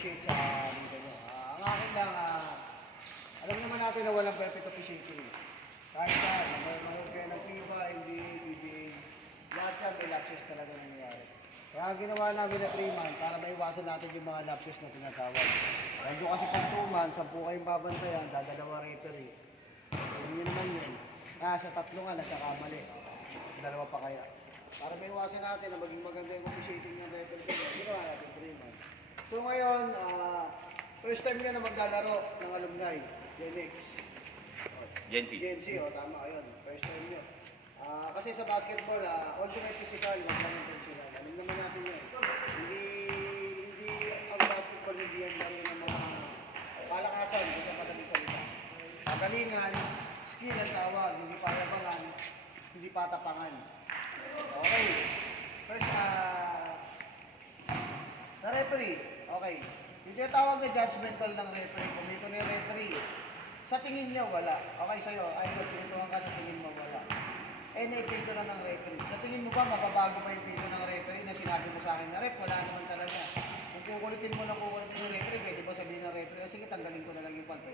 officiate sa liga nyo. Ang akin lang, alam naman natin na walang perfect officiating. Kahit saan, manood kayo ng FIBA, NBA, PBA, lahat yan may lapses talaga nangyayari. Kaya ang ginawa namin na 3 months para maiwasan natin yung mga lapses na tinatawag. Kaya kasi pag 2 months, 10 kayong babantayan, dadalawa referee. Yun naman yun. Sa 3 nga, nagkakamali. 2 pa kaya. Para maiwasan natin na maging maganda yung officiating ng referee, ginawa natin 3 months. So ngayon, first time nyo na maglalaro ng alumni, Gen X. Gen Z, tama yun. First time nyo. Kasi sa basketball, ultimate physical, non-intentional. Alam naman natin yun. Hindi ang basketball, hindi yan laro ng mga palakasan, hindi sa madaling salita. Kagalingan, skill ang tawag, hindi payabangan, hindi patapangan. Okay. First, sa referee, okay. Yung tinatawag na judgment call ng referee, kung ito na yung referee, sa tingin niya wala. Okay sa'yo, ay pinituhan ka sa tingin mo wala. Naipito na ng referee. Sa tingin mo ba, mababago ba yung pito ng referee na sinabi mo sa akin na ref? Wala naman talaga. Kung kukulitin mo yung referee, pwede ba sabihin ng referee, sige, tanggalin ko na lang yung palpay.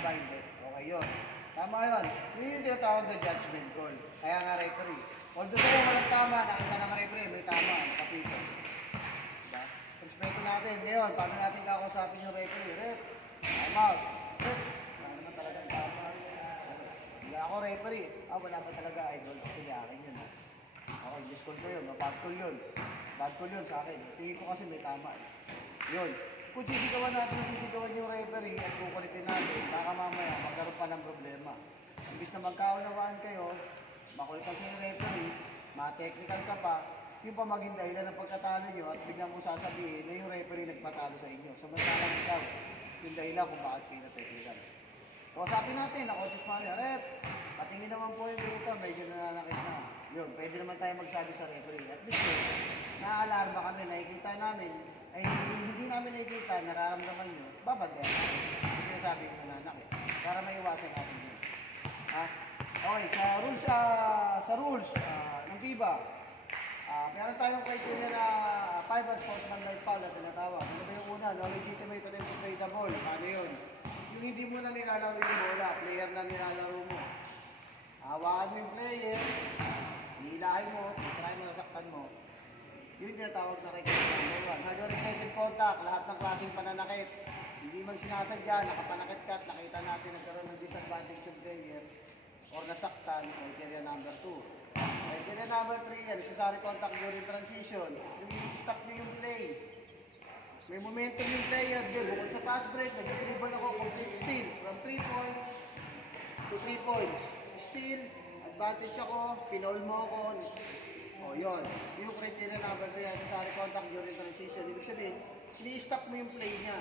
Ba hindi? Okay yun. Tama yun. Yun yung tinatawag na judgment call. Kaya nga referee. Although sa'yo walang tama, nakita ng referee, may tama, nakapito. Diba? Respeto natin. Ngayon, paano natin kakausapin yung referee? Ref, time out. Ref, wala naman talagang tama. Hindi ako referee. Wala pa talaga idol. Sige, akin yun. Okay, just call ko yun. Bad call yun. Bad call yun sa akin. Tingin ko kasi may tama. Yun. Kung sisigawan yung referee at kukulitin natin, baka mamaya magkaroon pa ng problema. Imbis na magkaunawaan kayo, makulitan sa yung referee, ma-technical ka pa, yung pa maging dahilan ng pagkatalo nyo at biglang mo sasabihin na yung referee nagpatalo sa inyo. Samantalang ikaw, yung dahilan kung bakit kayo na-technical. Kausapin natin, ako just mali, ref, patingin naman po yung dito, medyo nananakit na. Yun, pwede naman tayo magsabi sa referee. At least yun, naaalarma kami, nakikita namin, ay hindi namin nakikita, nararamdaman nyo, babantayan natin. Kasi sinasabi yung nananakit, para maiwasan natin yun. Okay, sa rules ng FIBA, meron tayong criteria na 5 sportsmanlike foul na tinatawag. Ano ba yung una? No legitimate attempt to play the ball. Paano yun? Yung hindi mo na nilalaro yung bola, player na nilalaro mo. Hawakan mo yung player, hihilahin mo, try mo, nasaktan mo. Yun yung tinatawag na criteria number 1. Non-excessive contact, lahat ng klaseng pananakit. Hindi man sinasadya, nakapanakit ka at nakita natin nagkaroon ng disadvantage yung player or nasaktan, criteria number 2. Criteria number 3 yan, necessary contact during transition. Yung stop nyo yung play. May momentum yung player, bukod sa pass break, nag-dribble ako, complete steal. From 3 points to 3 points. Steal, advantage ako, pinaul mo ako. O yun, yung criteria number 3 yan, necessary contact during transition. Ibig sabihin, ini-stop mo yung play niya.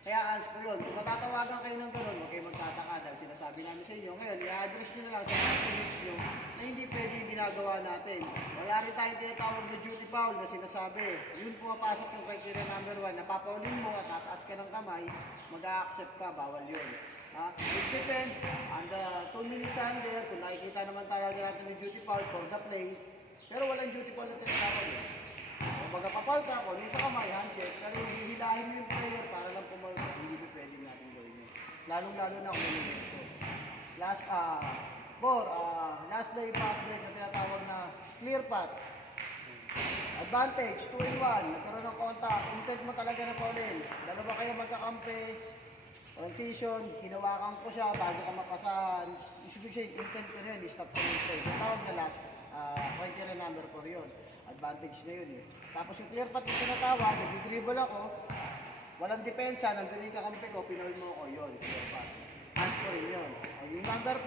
Kaya ask ko yun, kung matatawagan kayo ng gano'n, huwag kayo magtataka dahil sinasabi namin sa inyo. Ngayon, i-address nyo na lang sa mga minutes nyo na hindi pwede yung ginagawa natin. Wala rin tayong tinatawag na duty foul na sinasabi. Yun pumapasok yung criteria number 1, napapaulin mo at tataas ka ng kamay, mag-a-accept ka, bawal yun. It depends on the 2 minutes under, kung nakikita naman talaga natin yung duty foul for the play, pero walang duty foul na tinatawag yun. Kung magkapapal ka, kung yung sa kamay, handshake, pero hihilahin mo yung player para lang pumalta, hindi mo pwede natin gawin yun. Lalong-lalo na kung yung ito. Last play, pass break na tinatawag na clear path. Advantage, 2 in 1, nagkaroon ng contact, intent mo talaga na paulin. Dalawa kayo magkakampi, transition, hinawakan ko siya bago ka mapasahan. Ibig sabihin, intent ko na yun, stop ko yung play. Tinatawag na last criteria number 4 yun. Advantage na yun eh. Tapos yung clear path yung tinatawag, nag-dribble ako, walang depensa, nandun yung kakampi ko, pinol mo ko, yun, clear path. Hands ko rin yun. Yung number 5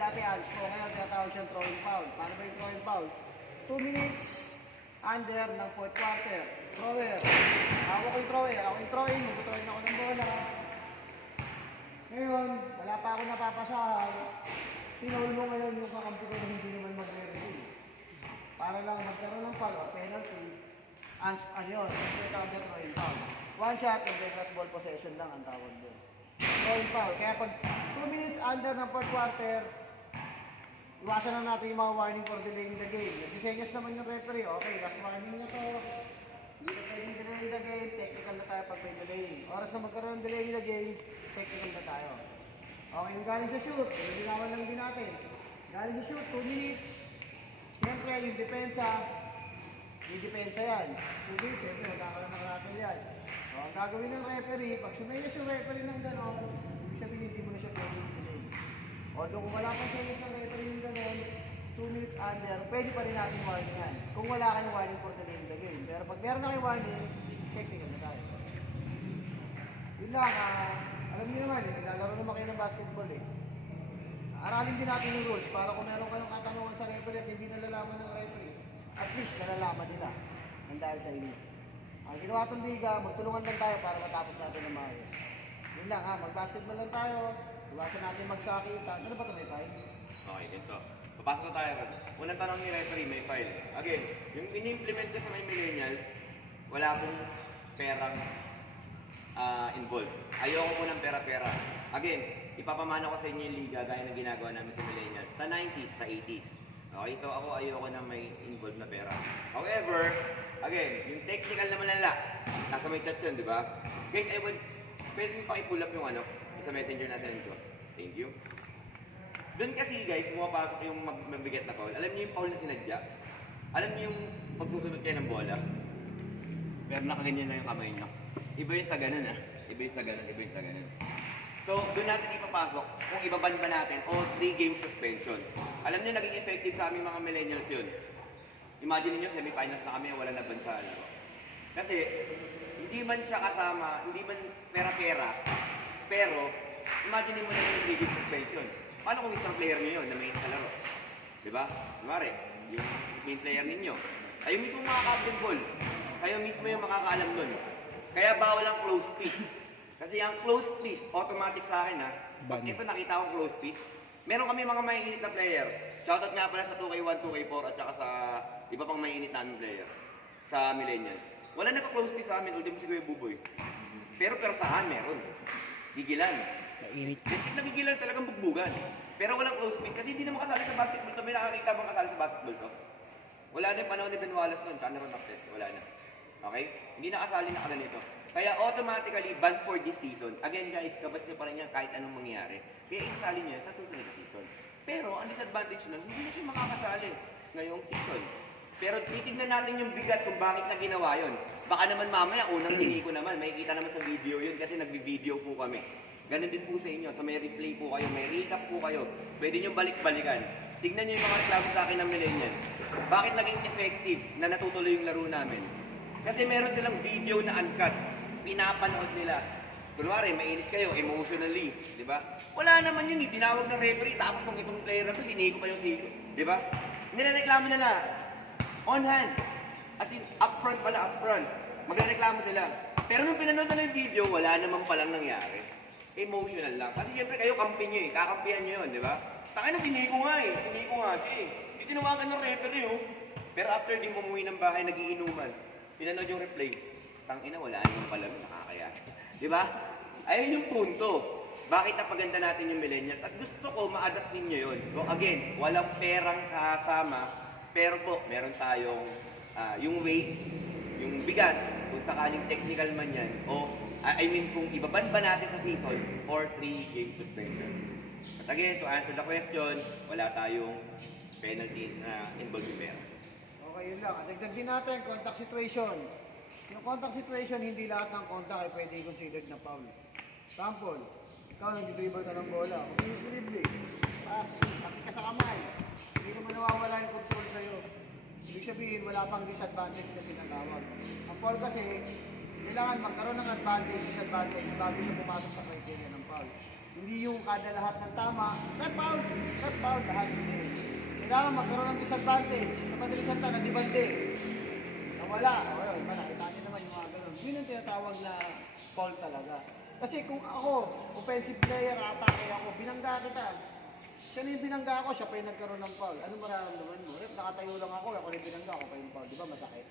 dati hands ko, ngayon tinatawag siyang throwing foul. Paano ba yung throwing foul? 2 minutes under ng 4th quarter. Thrower. Ako yung thrower. Ako yung throwing. Mag-throwing ako ng bola. Ngayon, wala pa ako napapasahan. Pinol mo ngayon yung kakampi ko na hindi naman magre-review. Para lang magkaroon ng foul or penalty. Ano yun? Yung tawag na throwing foul. 1 shot and then last ball possession lang ang tawag doon. Throwing foul. Kaya pag 2 minutes under ng 4th quarter, iwasan na natin yung mga warning for delaying the game. Nagsisenyas naman yung referee. Okay, last warning na to. Hindi na pwedeng delaying the game. game, technical na tayo pag may delaying. Oras na magkaroon ng delaying na game, technical na tayo. Okay, yung galing sa shoot, yung ginawan lang din natin. Galing sa shoot, 2 minutes. Siyempre, yung depensa yan. 2 minutes, siyempre, magkakaroon ng natin yan. O, ang gagawin ng referee, pag sumayas yung referee ng gano'n, ibig sabihin hindi mo na siya pwede delay. Although kung wala pang sayas ng referee yung gano'n, 2 minutes under, pwede pa rin natin warning yan. Kung wala kayong warning for delay in the game. Pero pag meron na kayong warning, technical na tayo. Yun lang, alam niyo naman, naglalaro naman kayo ng basketball eh. Aralin din natin yung rules para kung meron kayong katanungan sa referee at hindi nalalaman ng referee, at least nalalaman nila ng dahil sa inyo. Ang ginawa itong liga, magtulungan lang tayo para matapos natin ng maayos. Yun lang mag-basketball lang tayo, iwasan natin magsakitan. Ano ba ito may file? Okay, ganito. Papasok na tayo ron. Unang tanong ni referee, may file. Again, yung in-implement ko sa may millennials, wala akong perang involved. Ayoko mo ng pera-pera. Again, ipapamana ko sa inyo yung liga gaya ng ginagawa namin sa millennials sa 90s, sa 80s. Okay, so ako ayoko na may involved na pera. However, again, yung technical naman nila, nasa may chat yun, di ba? Guys, pwede mo pa-pull up yung sa messenger na send ko. Thank you. Doon kasi guys, pumapasok yung mabigat na foul. Alam niyo yung foul na sinadya? Alam niyo yung pagsusunod kayo ng bola? Pero nakaganyan na yung kamay niyo. Iba yung sa ganun Iba yung sa ganun, iba yung sa ganun. So, doon natin ipapasok kung ibaban ba natin o 3 game suspension. Alam niyo, naging effective sa aming mga millennials yun. Imagine niyo semi-finals na kami, wala na bansa. Kasi, hindi man siya kasama, hindi man pera-pera, pero, imagine mo na yung 3 game suspension. Paano kung isang player niyo yun na may kalaro? Diba? Kumari, yung main player ninyo. Kayo mismo makaka-captain ball. Kayo mismo yung makakaalam nun. Kaya bawal ang close piece. Kasi ang close piece, automatic sa akin pag ito nakita akong close piece, meron kami mga mainit na player. Shoutout nga pala sa 2K1, 2K4 at saka sa iba pang mainit namin player. Sa millennials. Wala nagka-close piece sa amin, ultimo si Kuya Buboy. Pero persahan meron. Gigilan. Mainit. Nagigilan talagang bugbugan. Pero walang close piece kasi hindi naman kasali sa basketball to. May nakakita bang kasali sa basketball to? Wala na yung panahon ni Ben Wallace noon, tsaka naman Baptist. Wala na. Okay? Hindi nakasali na ganito. Kaya automatically banned for this season. Again guys, kabas nyo pa rin yan kahit anong mangyari. Kaya isasali nyo yan sa susunod na season. Pero ang disadvantage nun, hindi na siya makakasali ngayong season. Pero titignan natin yung bigat kung bakit na ginawa yun. Baka naman mamaya, unang tingin ko naman, makikita naman sa video yun kasi nagbi-video po kami. Ganun din po sa inyo. So may replay po kayo, may recap po kayo. Pwede nyo balik-balikan. Tignan nyo yung mga reklamo sa akin ng millennials. Bakit naging effective na natutuloy yung laro namin? Kasi meron silang video na uncut. Pinapanood nila. Kunwari, mainit kayo emotionally. Di ba? Wala naman yun. Tinawag ng referee. Tapos kung itong player na ito, siniko pa yung siko. Di ba? Nireklamo nila. On hand. As in, upfront pala, upfront. Magreklamo sila. Pero nung pinanood na yung video, wala naman palang nangyari. Emotional lang. Kasi siyempre kayo kampi nyo kakampihan nyo yun, di ba? Taka na, siniko nga siniko nga siya Hindi tinawagan ng referee Pero after din umuwi ng bahay, nagiinuman. Pinanood yung replay. Tangina, wala naman pala, nakakaya. Di ba? Ayun yung punto. Bakit napaganda natin yung millennials? At gusto ko ma-adapt ninyo yun. So again, walang perang kasama, pero po, meron tayong yung weight, yung bigat, kung sakaling technical man yan, o kung ibaban ba natin sa season or 3 game suspension. At again, to answer the question, wala tayong penalty na involved yung pera. Okay, yun lang. Dagdag din natin, contact situation. Yung contact situation, hindi lahat ng contact ay pwede considered na foul. Sample, ikaw nag-dribble ka ng bola. Kung yung dribbling, takit ka sa kamay. Hindi naman nawawala yung control sa'yo. Ibig sabihin, wala pang disadvantage na tinatawag. Ang foul kasi, kailangan magkaroon ng advantage, disadvantage bago siya pumasok sa criteria ng foul. Hindi yung kada lahat ng tama, red foul, lahat hindi. Kailangan magkaroon ng disadvantage. Sa madaling salita, nadibalde. Nawala. O yun, nakita niyo naman yung mga ganun. Yun ang tinatawag na foul talaga. Kasi kung ako, offensive player, atake ako, binangga kita. Siya na yung binangga ako, siya pa yung nagkaroon ng foul. Ano mararamdaman mo? Nakatayo lang ako na yung binangga ako pa yung foul. Di ba masakit?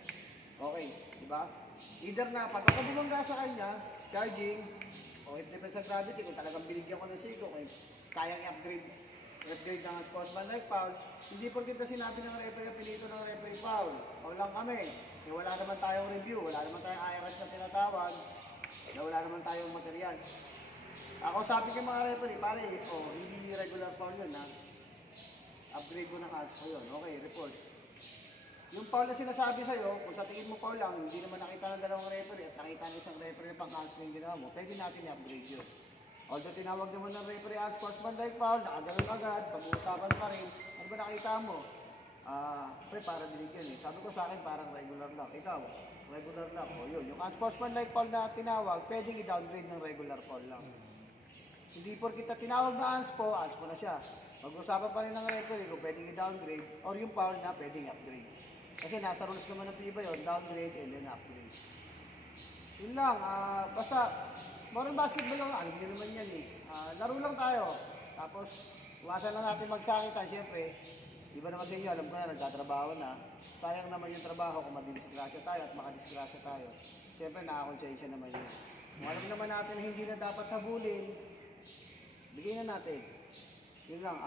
Okay, di ba? Either na, pag ako bumangga sa kanya, charging, o it depends sa gravity, kung talagang binigyan ko ng sigo, kung kayang i-upgrade red grade ng sportsmanlike foul, hindi porkit na sinabi ng referee na pinito ng referee foul. Foul lang kami. Eh, wala naman tayong review, wala naman tayong IRS na tinatawag, wala naman tayong material. Ako sabi ko mga referee, pare, hindi regular foul yun ha. Upgrade mo ng ASPO yun. Okay, report. Yung foul na sinasabi sa'yo, kung sa tingin mo foul lang, hindi naman nakita ng dalawang referee at nakita ng isang referee pang ASPO yung ginawa mo, pwede natin i-upgrade yun. Although tinawag naman ng referee as sportsmanlike foul, nakaganon agad, pag-uusapan pa rin. Ano ba nakita mo? Pre, para binigyan eh. Sabi ko sa akin, parang regular lang. Ikaw, regular lang. O yun, yung as sportsmanlike foul na tinawag, pwedeng i-downgrade ng regular foul lang. Hindi porkit na tinawag na ASPO na siya. Pag-usapan pa rin ng referee kung pwedeng i-downgrade or yung foul na pwedeng i-upgrade. Kasi nasa rules naman ng FIBA yun, downgrade and then upgrade. Yun lang, basta, modern basketball lang, alam niyo naman yan eh. Laro lang tayo. Tapos, iwasan lang natin magsakitan. Siyempre, di ba naman sa inyo, alam ko na, nagtatrabaho na. Sayang naman yung trabaho kung madidisgrasya tayo at makadisgrasya tayo. Siyempre, nakakonsensya naman yun. Kung alam naman natin na hindi na dapat habulin, bigyan na natin. Yun lang,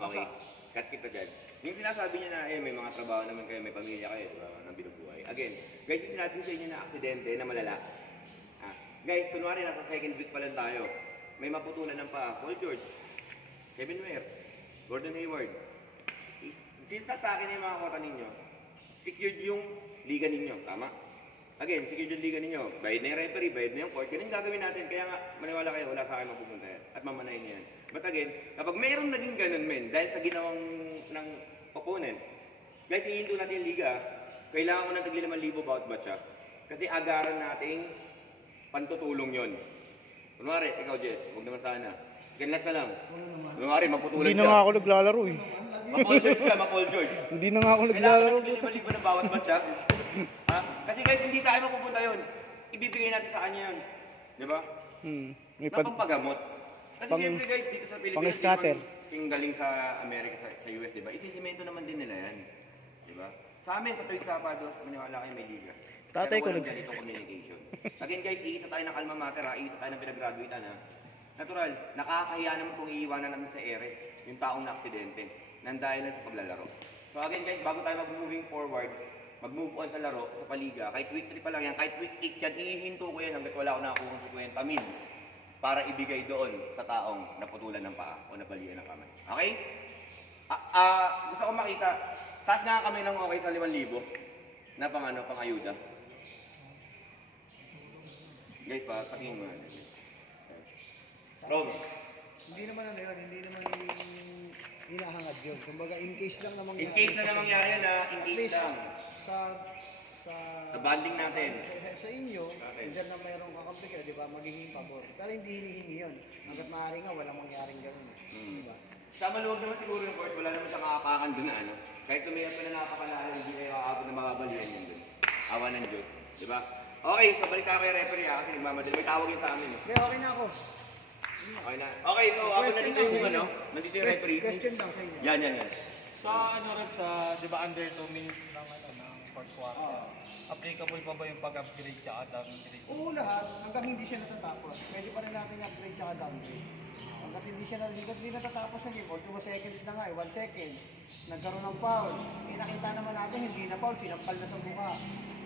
Okay, cut kita dyan. Yung sinasabi niya na, may mga trabaho naman kayo, may pamilya kayo, diba, ng binubuhay. Again, guys, yung sinabi sa inyo na aksidente na malala. Guys, kunwari nasa second week pa lang tayo. May maputulan ng paa. Paul George, Kevin Ware, Gordon Hayward. Since nasa akin yung mga kota ninyo, secured yung liga ninyo, tama? Again, secured yung liga ninyo. Bayad na yung referee, bayad na yung court. Yan yung gagawin natin. Kaya nga, maniwala kayo, wala sa akin mapupunta yan. At mamanayin niya yan. But again, kapag mayroong naging ganun, men, dahil sa ginawang ng opponent, guys, hihinto natin yung liga. Kailangan ko ng tagli 5,000 bawat batch. Kasi agaran nating pantutulong yon. Kunwari, ikaw Jess, huwag naman sana. Second last na lang. Kunwari, maputulan Hindi siya. na nga ako naglalaro eh. Ma-Paul George siya, ma-Paul George. Hindi na nga ako naglalaro. Kailangan natin 5,000 ng bawat batch, ha? Kasi guys, hindi sa akin mapupunta yun. Ibibigay natin sa kanya yun. Di ba? May Na pampagamot. Kasi siyempre guys, dito sa Pilipinas, pang-scatter. yung galing sa Amerika, sa US, di ba? Isisimento naman din nila yan. Di ba? Sa amin, sa tuwing Sapados, maniwala kayo may liga. Tatay ko Pero walang nags- ganitong communication. Again guys, iisa tayo ng alma mater, iisa tayo ng pinag-graduatean, ha? Natural, nakakahiya naman kung iiwanan natin sa ere, yung taong na-aksidente, nang dahil lang sa paglalaro. So again guys, bago tayo mag-moving forward, mag-move on sa laro, sa paliga, kahit week 3 pa lang yan, kahit week 8 yan, ihihinto ko yan hanggat wala ako nakakuha sa 50,000 para ibigay doon sa taong naputulan ng paa o nabalian ng kamay. Okay? Gusto ko makita, taas nga kami ng okay sa 5,000 na pang ayuda. Guys, patingin mo. Rob, Hindi naman ano yun, hindi naman hinahangad yun. Kumbaga, in case lang namang in case na lang mangyari yun, ha? In at case least, lang. sa Sa banding natin. sa inyo, Okay. dyan na mayroong kakampi kayo, di ba, magiging pabor. Pero hindi hinihingi yun. Hanggat maaari nga, walang mangyaring gano'n. Di ba? Sa maluwag naman siguro yung court, wala naman siyang kakapakan dun na ano. Kahit tumiyap pa na napakalayo, hindi kayo kakabot na makabalihan yun dun. Awa ng Diyos. Di ba? Okay, so balik tayo kay referee, ha? Kasi nagmamadali. May tawag yun sa amin. Hindi, okay na ako. Okay na. Okay, so ako Question nandito lang sa yung inyo. ano, nandito yung referee. Question lang sa inyo. Yan. Sa ano rin sa, di ba under 2 minutes ng ano ng fourth quarter, Oo. applicable pa ba yung pag-upgrade tsaka downgrade? Oo, lahat. Hanggang hindi siya natatapos. Pwede pa rin natin upgrade tsaka downgrade. Hanggat hindi natatapos ang game, or 2 seconds na nga 1 seconds, nagkaroon ng foul. Nakita naman natin, hindi na foul, sinampal na sa mukha.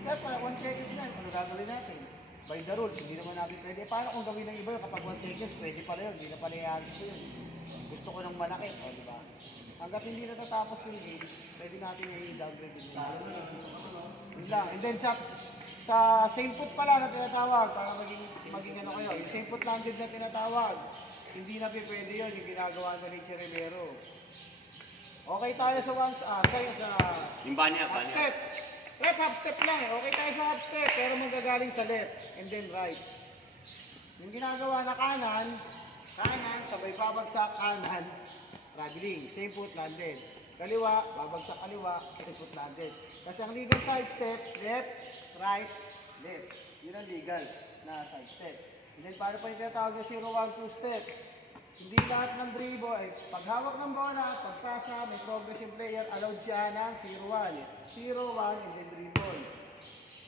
Kaya pala, 1 seconds na, ano gagawin natin? By the rules, hindi naman natin pwede. Paano kung gawin ng iba yun? Kapag 1 seconds, pwede pala yun. Hindi na pala i-alis ko yun. Gusto ko ng malaki, o di ba? Hanggat hindi natatapos yung game, pwede natin i-downgrade yung game. Yun lang. And then sa same foot pala na tinatawag, para maging ano kayo, yung same foot landed na tinatawag, hindi na pwede yun, yung ginagawa na Richie Rivero. Okay tayo sa Yung banya. half step. Rep, half step lang eh. Okay tayo sa half step, pero magagaling sa left and then right. Yung ginagawa na kanan, sabay babagsak kanan, traveling, same foot landed. Kaliwa, babagsak kaliwa, same foot landed. Kasi ang legal side step, left, right, left. Yun ang legal na side step. And then paano pa yung tinatawag na 0-1-2 step? Hindi lahat ng dribble, pag hawak ng bola, pagpasa, may progressive player, allowed siya ng 0-1. 0-1 and then dribble.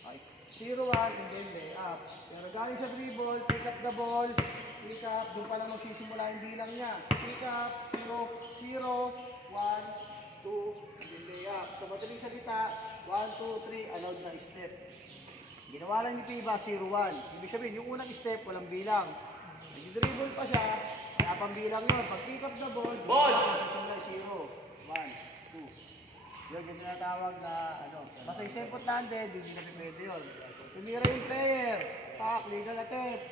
Okay. 0-1, and then lay up. Pero galing sa dribble, pick up the ball, pick up, doon pa lang magsisimula yung bilang niya. Pick up, 0, 0, 1, 2, and then lay up. Sa madaling salita, 1, 2, 3, allowed na step. Ginawa lang ni Piba, 0-1. Ibig sabihin, yung unang step, walang bilang. Nag-dribble pa siya, kaya pang bilang yun. Pag pick up the ball, magsisimula 0, 1, 2. Yun yung tinatawag na ano. Basta yung simple landed, hindi na pwede yun. Tumira yung player, pak, legal attempt.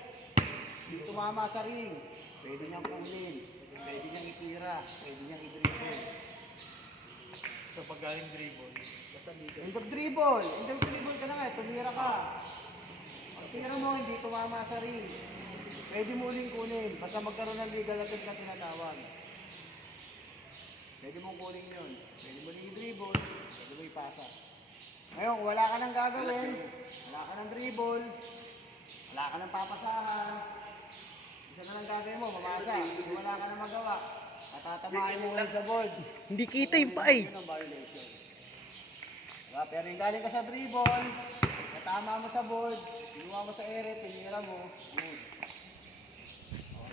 Hindi tumama sa ring. Pwede niyang kunin. Pwede niyang itira. Pwede niyang i-dribble. Kapag galing dribble, basta dito. End of dribble. End of dribble ka na nga, tumira ka. Pag tira mo, hindi tumama sa ring. Pwede mo uling kunin. Basta magkaroon ng legal attempt na tinatawag. Pwede mong kunin yun. Pwede mo rin i-dribble, pwede mo ipasa. Ngayon, kung wala ka nang gagawin, wala ka nang dribble, wala ka nang papasahan, isa na lang gagawin mo, mamasa. Kung wala ka nang magawa, tatatamaan mo lang sa board. Hindi kita yung pa eh. Yun ang violation. Diba? Pero yung galing ka sa dribble, natama mo sa board, kinuha mo sa ere, tinira mo, good.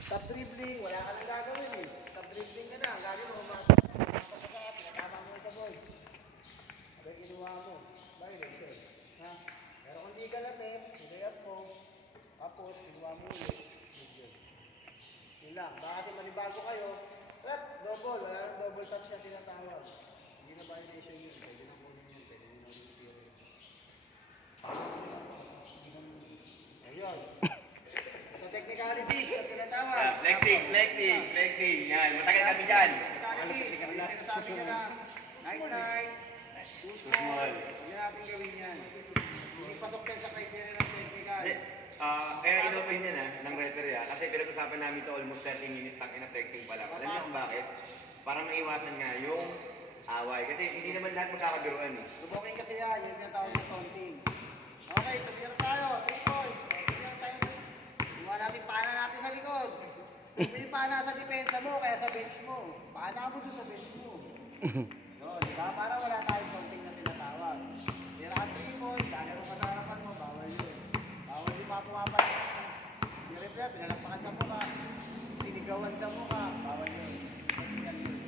Stop dribbling, wala ka nang gagawin eh. Stop dribbling ka na, ang gagawin mo, mamasa. Pinatama mo sa board. Abay, kinuha mo. Violation. Ha? Pero kung di ka latip, hinayap mo, tapos kinuha mo ulit. Yun lang. Baka kasi manibago kayo, double. Wala nang double touch na tinatawag. Hindi na violation yun. Pwede na kunin yun. Pwede na ulit yun. Ayun. So technicalities na tinatawag. Flexing. Yan, matagal kami dyan. Technicalities. Yung sinasabi niya na night-night, small. Hindi natin gawin yan. Hindi pasok yan sa criteria ng technical. Kaya inopen niya na ng referee kasi pinag-usapan namin to almost 30 minutes tang ina flexing pa lang. Alam niyo kung bakit? Para maiwasan nga yung away. Kasi hindi naman lahat magkakabiruan eh. Lubukin kasi yan, yun yung tawag na taunting. Okay, tumira tayo, 3 points. Tumira tayo. Iwa natin pana natin sa likod. May pana sa depensa mo, kaya sa bench mo. Pana mo doon sa bench mo. So, di ba? Para wala tayong taunting na tinatawag. Tira ka 3 points, dahil mo sa harapan mo, bawal yun. Bawal yung mga pumapalit. Di rin pala, pinalampakan sa mukha. Sinigawan sa mukha, bawal yun. Technical yun.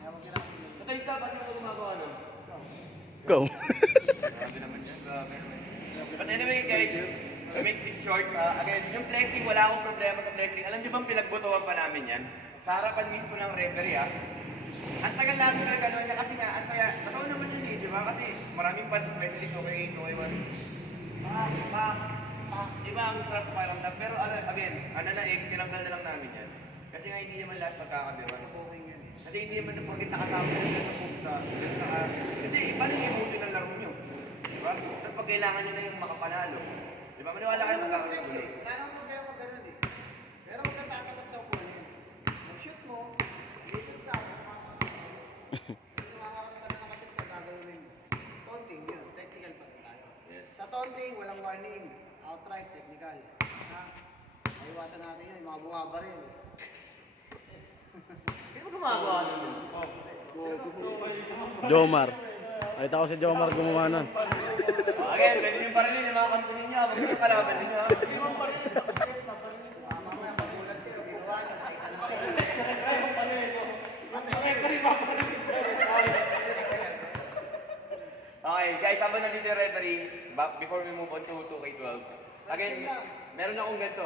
Kaya huwag nila kasi yun. Katay ka, bakit ako gumagawa nun? Ikaw. Go. Grabe naman yan, grabe naman. But anyway guys, to make this short, again, yung flexing, wala akong problema sa flexing. Alam niyo bang pinagbotohan pa namin yan? Sa harapan mismo ng referee Ang tagal namin na gano'n niya kasi nga, ang saya, totoo naman yun di ba? Kasi maraming fans, especially okay, di ba ang sarap pakiramdam? Pero again, tinanggal na lang namin yan. Kasi nga hindi naman lahat magkakabiruan. Okay yan eh. Kasi hindi naman yung pagkita kasama ko sa pumsa. Hindi, iba na yung emotion ng laro nyo. Diba? Tapos pag kailangan nyo na yung makapanalo. Diba? Maniwala kayo magkakaroon. Wala nang problema ganun eh. Pero huwag kang tatapat sa upuan yun. Mag-shoot mo, ikot na. Kasi makakaramdam na kasi ka gagawin. Taunting yun, technical pa tayo. Yes. Sa taunting, walang warning. Outright, technical. Ha? Maiwasan natin yun, yung mga bumabaril. Hindi mo gumagawa nun yun. Jomar. Nakita ko si Jomar gumawa nun. Again, pwede nyo parilin yung mga kampunin niya. Huwag nyo kalaban ninyo. Hindi mo parilin. Mamaya, magulat kayo, ginawa niyo, makita na sila. Okay, guys, habang nandito yung referee, before we move on to 2K12, again, meron akong ganito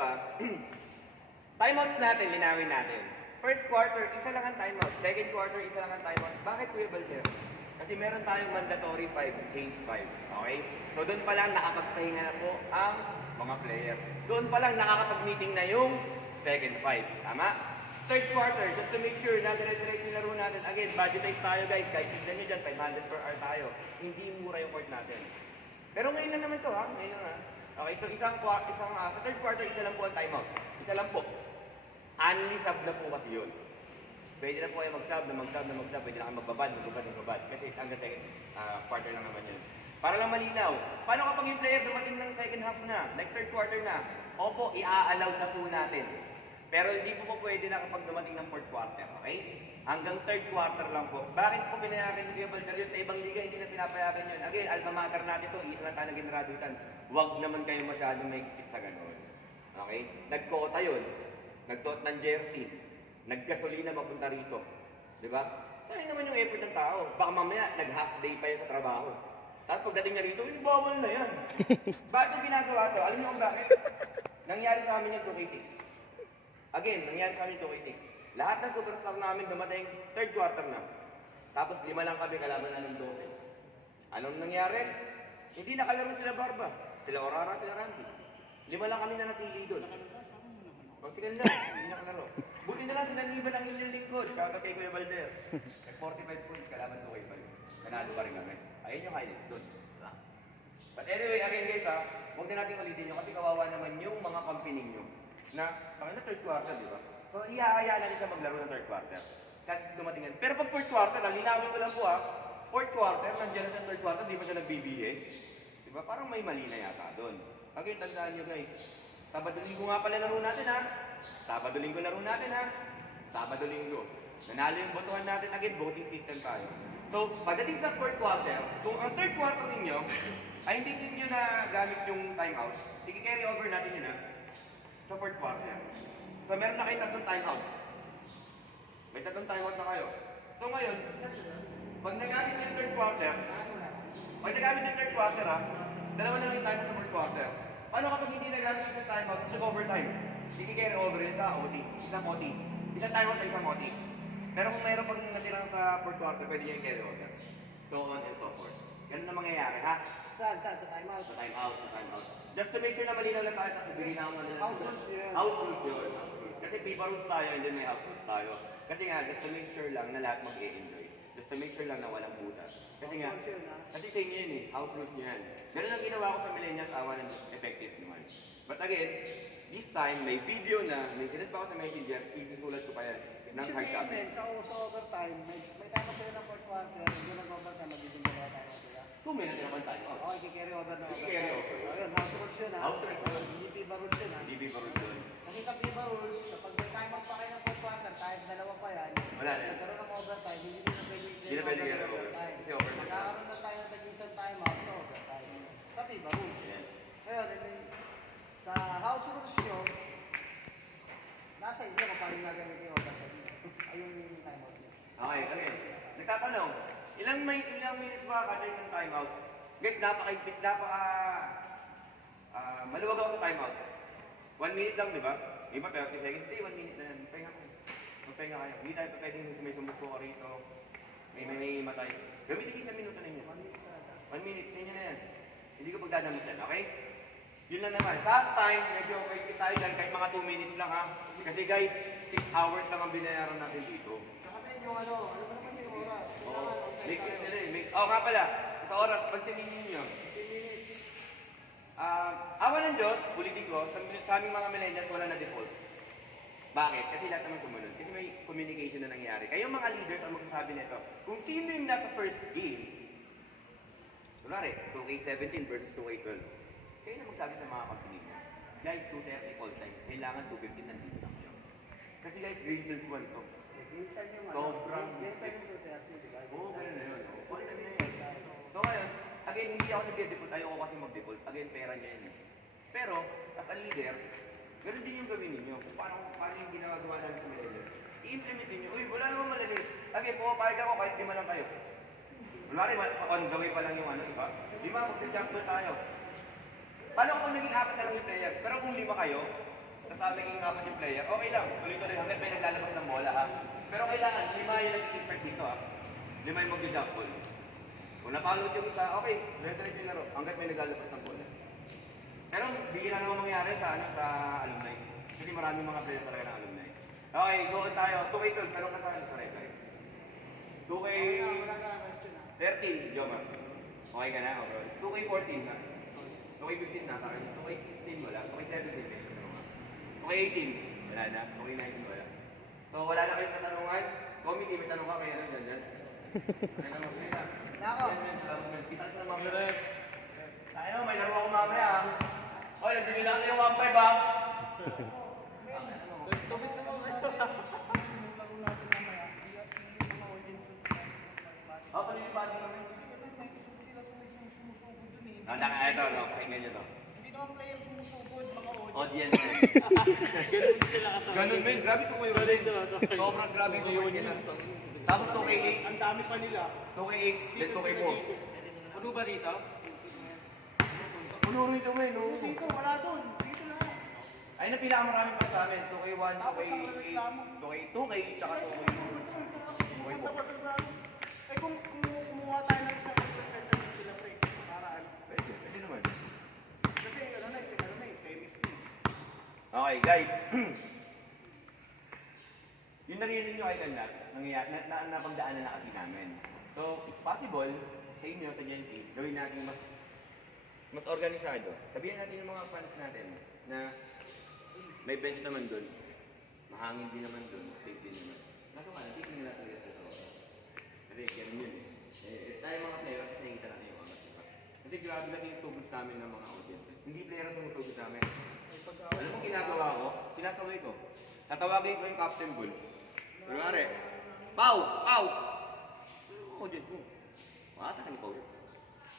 timeouts natin, linawin natin. First quarter, isa lang ang timeout. Second quarter, isa lang ang timeout. Bakit Kuya Balter? Kasi meron tayong mandatory 5, change 5. Okay? So doon pa lang nakapagpahinga na po ang mga player. Doon pa lang nakakapag-meeting na yung second 5. Tama? Third quarter, just to make sure na dire-diretso yung laro natin. Again, budgetize tayo guys. Kahit tignan nyo dyan, 500 per hour tayo. Hindi mura yung court natin. Pero ngayon na naman to ha. Ngayon na. Okay, so sa third quarter, isa lang po ang timeout. Isa lang po. Only sub na po kasi yun. Pwede na po kayo mag-sub. Pwede na kayo magbabad. Kasi hanggang second quarter lang naman yun. Para lang malinaw. Paano kapag yung player dumating ng second half na, like third quarter na? Opo, i-allow na po natin. Pero hindi po pwede na kapag dumating ng fourth quarter, okay? Hanggang third quarter lang po. Bakit po pinayagan ni Kuya Balder yun? Sa ibang liga, hindi na pinapayagan yun. Again, alma mater natin to, isa na tayo naging graduatean. Huwag naman kayo masyadong may sa ganun. Okay? Nagkota yun. Nagsuot ng jersey. Naggasolina papunta rito. Di ba? Sayang naman yung effort ng tao. Baka mamaya, nag-half day pa yan sa trabaho. Tapos pagdating na rito, yung bawal na yan. Bakit yung ginagawa to? Alam niyo kung bakit? Nangyari sa amin yung 2K6. Again, nangyari sa amin yung 2K6. Lahat ng superstar namin dumating third quarter na. Tapos 5 lang kami, kalaban namin 12. Anong nangyari? Hindi nakalaro sila Barba. Sila Orara, sila Randy. 5 lang kami na natili doon. O sige lang, hindi nakalaro. Buti na lang si Daniban ang inyong lingkod. Shoutout kay Kuya Balder. At 45 points, kalaban 2K5. Nanalo pa rin kami. Ayun yung highlights doon. But anyway, again guys huwag na natin ulitin nyo kasi kawawa naman yung mga company nyo na bakit na third quarter, di ba? So, ihahaya natin siya maglaro ng third quarter. Kahit dumating yan. Pero pag fourth quarter, linawin ko lang po fourth quarter, nandiyan na sa third quarter, di ba siya nag-BBS? Di ba? Parang may mali na yata doon. Okay, tandaan nyo guys. Sabado-linggo nga pala laro natin Sabado-linggo laro natin Sabado-linggo. Nanalo yung botohan natin again, voting system tayo. So, pagdating sa fourth quarter, kung ang third quarter ninyo ay hindi ninyo na gamit yung timeout, i-carry over natin yun sa fourth quarter. So, meron na kayo 3 timeout. May 3 timeout na kayo. So, ngayon, pag nagamit yung third quarter, dalawa na lang yung time sa fourth quarter. Paano kapag hindi nagamit yung isang timeout, tapos nag-overtime? I-carry over yun sa OT. Isang OT. Isang timeout sa isang OT. Pero kung mayroon pag natirang sa fourth quarter, pwede nyo i-carry over. So on and so forth. Ganun na mangyayari, ha? Saan? Sa timeout? Sa timeout. Just to make sure na malinaw lang tayo, kasi bigyan ako na House rules yun. House rules yun. Kasi FIFA rules tayo, and then may house rules tayo. Kasi nga, just to make sure lang na lahat mag-e-enjoy. Just to make sure lang na walang butas. Kasi nga, kasi sa inyo yun house rules nyo yan. Ganun ang ginawa ko sa millennials, awa ng effective naman. But again, this time, may video na, may sinad pa ako sa messenger, isusulat ko pa yan ng hard copy. Sa overtime, may time sila ng fourth quarter, hindi nag-overtime, magiging dalawa tayo sila. 2 minutes naman tayo. Okay, i-carry over na overtime. I-carry over. Ayun, house rules yun House rules. Hindi FIBA rules yun Hindi FIFA rules yun. Kasi sa FIBA rules, kapag may time out pa kayo ng fourth quarter, kahit dalawa pa yan, Wala na. nagkaroon ng overtime, hindi na pwede Hindi na pwede i-carry over. Kasi overtime. Magkakaroon na tayo ng isang time out sa overtime. Sa FIBA rules. Yes. Ngayon, sa house rules nyo, nasa inyo kung paano nagamit yung overtime. Ayun yung time out nyo. Okay. Nagtatanong, ilang minutes ba kada isang timeout? Guys, maluwag ako sa timeout. 1 minute lang, di ba? Iba 30 seconds. Hindi, 1 minute na yan. Magpahinga kayo. Hindi tayo pwedeng may sumuko ka rito. May matay. Gamitin kayo sa minuto ninyo. 1 minute, sa inyo na yan. Hindi ko pagdadamit yan, okay? Yun lang naman. Sa half time, medyo wait tayo dyan kahit mga 2 minutes lang Kasi guys, 6 hours lang ang binayaran natin dito. Saka yung ano ba naman yung oras? Oo. Make it nila eh. Nga pala, sa oras, pansinin ninyo. Awa ng Diyos, politiko, sa aming mga millennials, wala na default. Bakit? Kasi lahat naman sumunod. Kasi may communication na nangyari. Kayong mga leaders ang magsasabi nito. Kung sino yung nasa first game, kunwari, 2K17 versus 2K12, kayo na magsabi sa mga company nyo, guys, 2:30 all time, kailangan 2:15 nandito na kayo. Kasi guys, Green Hills 1 to. Sobrang Oo, ganun na yun. All time na yun. So ngayon, again, hindi ako nag-default. Ayoko kasi mag-default. Again, pera niya yun. Pero, as a leader, ganun din yung gawin ninyo. Kung paano yung ginagawa namin sa millennials. I-implement ninyo. Uy, wala naman malalit. Again, pumapayag ako kahit 5 lang kayo. Kunwari, on the way pa lang yung iba. 5, magsa-jump ball tayo. Paano kung naging 4 na lang yung player? Pero kung 5 kayo, tapos naging 4 yung player, okay lang. Tuloy-tuloy hanggang may naglalabas ng bola Pero kailangan, 5 yung nag-i-start dito 5 yung mag-jump ball. Kung napalot yung isa, okay, diretso yung laro hanggat may naglalabas ng bola. Pero bigyan na naman mangyari sa alumni. Kasi maraming mga player talaga ng alumni. Okay, go on tayo. 2K12, tanong ka sa akin sa record. 2K13, Jomar. Okay ka na? Okay. 2K14 na. 2K15 na sa akin. 2K16 wala. 2K17 may tanong ka. 2K18 wala na. 2K19 wala. So wala na kayong katanungan. Committee, may tanong ka kaya dyan. Ano naman, sige na. Nako. Kita ka sa mga tayo, may laro ako mamaya Oy, nagbibigay na kayo 1.5 Guys, Ito, no, pakinggan nyo to. Hindi naman player sumusugod, mga Audience. Ganun men, grabe po kayo. Sobrang grabe ko yun nila. Tapos 2K8. Ang dami pa nila. 2K8, then 2K4. Ano ba dito? Puno rin ito men, oo. Dito, wala doon. Dito na. Ayun ang pinakamarami pa sa amin. 2K1, 2K8, 2K8, tsaka 2K4. Eh kung kumuha tayo ng isang representative sila pre, para ano? Pwede naman. Kasi ano na, semis na. Okay, guys. Yung narinig nyo kay Canlas, napagdaanan na kasi namin. So, possible, sa inyo, sa Gen Z, gawin natin mas organisado. Sabihin natin yung mga fans natin na may bench naman doon. Mahangin din naman doon, safe din naman. Kaso ka, natin nila talaga sa oras. Kasi ganun yun eh. Tayo mga player, kasi nakikita natin yung oras, diba? Kasi grabe kasi yung sugod sa amin ng mga audiences. Hindi player ang sumusugod sa amin. Alam mo ginagawa ko? Sinasaway ko. Tatawagin ko yung Captain Bull. Kunwari, Pau! Pau! Oh, Diyos mo. Makata ka ni Pau.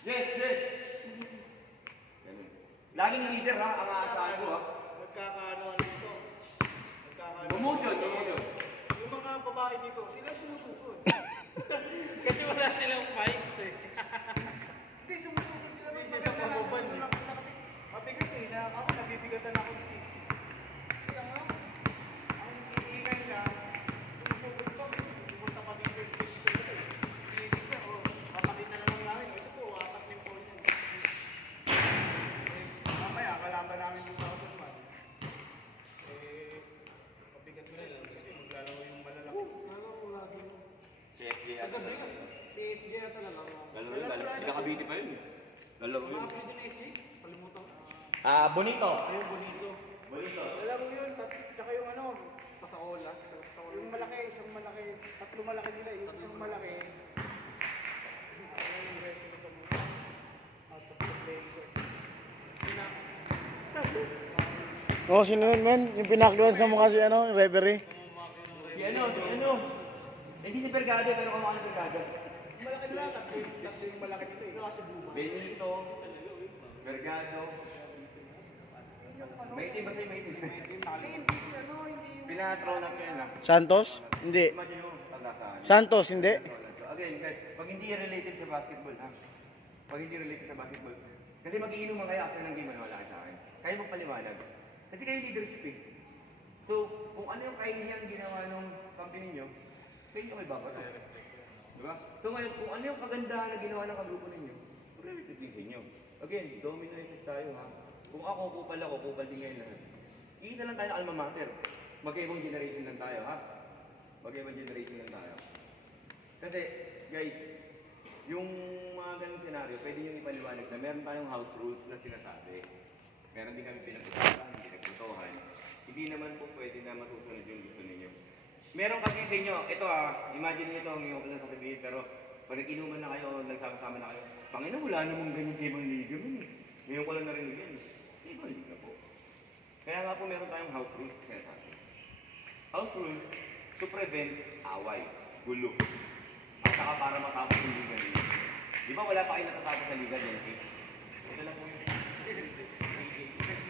Yes! Yes! Ganun. Laging leader ha, ang aasahan ko ha. Nagkakaano dito. Nagkakaano. Promotion, promotion. Yung mga babae dito, sila sumusugod. Kasi wala silang fights eh. Hindi, sumusugod sila. Mas maganda na. Mabigat eh, na ako nabibigatan ako dito. Kaya nga, ang iingay niya, sumusugod ko, pupunta pa din first stage ko ito eh. Sinigit niya, kapatid na lang namin. Ito po, apat yung phone niya. Mamaya, kalaban namin 2,001. Mabigat na yun. Kasi maglalaro yung malalaki. Si SJ ata na lang. Si SJ ata na lang. Lalaro yun, lalaro. Pinakabiti pa yun. Lalaro yun. Pwede na SJ? Kalimutan. Bonito. Ayun, bonito. Bonito. Laro yun, tsaka yung ano, pasaola. Yung malaki, isang malaki, tatlo malaki nila, yung isang malaki. Yung rest nila sa mga out of the place. Oh, sino yun, man? Yung pinakluan sa mukha si ano, yung referee. Si ano? Hindi si Bergado, pero kamukha ni Bergado. Yung malaki nila, tatlo yung malaki nila. Ito kasi buba. Benito, Bergado. Maitim ba sa'yo maitim? Hindi si ano, hindi yung... Pinathrown up ko yun ah. Santos? Hindi. Imagine mo, pagkasaan. Santos, hindi. Again guys, pag hindi related sa basketball ha. Pag hindi related sa basketball. Kasi mag-iinuman kayo after ng game, wala kayo sa akin. Kaya magpaliwanag. Kasi kayo leadership eh. So, kung ano yung kahihiyang ginawa nung company nyo, sa inyo kayo babato. Diba? So ngayon, kung ano yung kagandahan na ginawa ng kagrupo ninyo, re-repeat din sa inyo. Again, domino effect tayo ha. Kung ako, kupal din ngayon lahat. Iisa lang tayo na alma mater. Magkaibang generation lang tayo ha. Magkaibang generation lang tayo. Kasi, guys, yung mga ganung senaryo, pwede nyo ipaliwanag na meron tayong house rules na sinasabi. Meron din kami pinag-usapan, pinag-utohan. Hindi naman po pwede na masusunod yung gusto ninyo. Meron kasi sa inyo, ito imagine nyo ito, ngayon ko lang sasabihin, pero pag nag-inuman na kayo, nagsama-sama na kayo, Panginoon, wala namang ganyan sa ibang liga man eh. Ngayon ko lang narinig yan. Sa ibang liga po. Kaya nga po meron tayong house rules na sinasabi. House rules to prevent away, gulo. At saka para matapos yung liga ninyo. Di ba wala pa kayo natatapos sa liga, Jensi? Ito lang po yung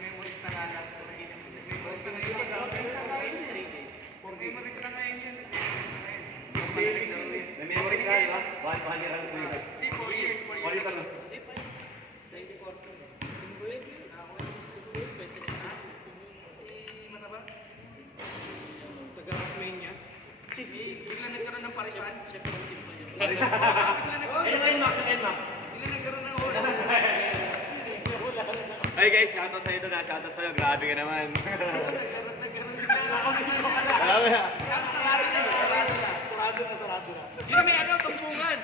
Memories na nga last ko. Memories na ngayon. Memories na ngayon yun. may memory ka, di ba? 1 year lang po yun. 4 years. 4 years lang. Taga-Rasmania. Bigla nagkaroon ng parisan. NMAX. Bigla nagkaroon ng hula. Hey guys, shoutout sa'yo doon ha. Shoutout sa'yo. Grabe ka naman. Sarado na. Hindi kami ano, tumpungan.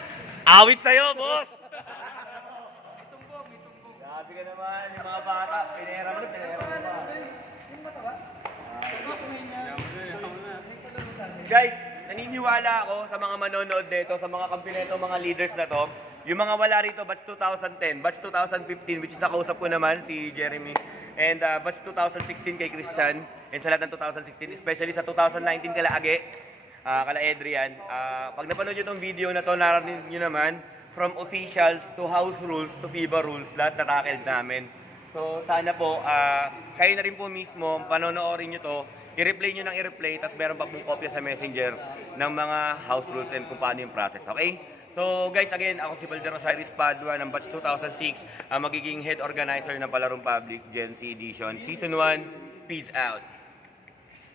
Awit sa'yo, boss! May tumbong. Grabe ka naman. Yung mga bata. Pinera mo pa. Guys, naniniwala ako sa mga manonood dito, sa mga kampi nito, mga leaders na to. Yung mga wala rito, batch 2010, batch 2015, which is nakausap ko naman, si Jeremy. And batch 2016 kay Christian. And sa lahat ng 2016, especially sa 2019 kala Age, kala Adrian. Pag napanood nyo itong video na to, narinig nyo naman, from officials to house rules to FIBA rules, lahat na-tackled namin. So sana po, kayo na rin po mismo, panonoorin nyo to, i-replay nyo ng i-replay, tapos meron pa pong kopya sa messenger ng mga house rules and kung paano yung process, okay? So guys, again, ako si Balder Osiris Padua ng batch 2006, ang magiging head organizer ng Palarong Public Gen Z Edition Season 1. Peace out!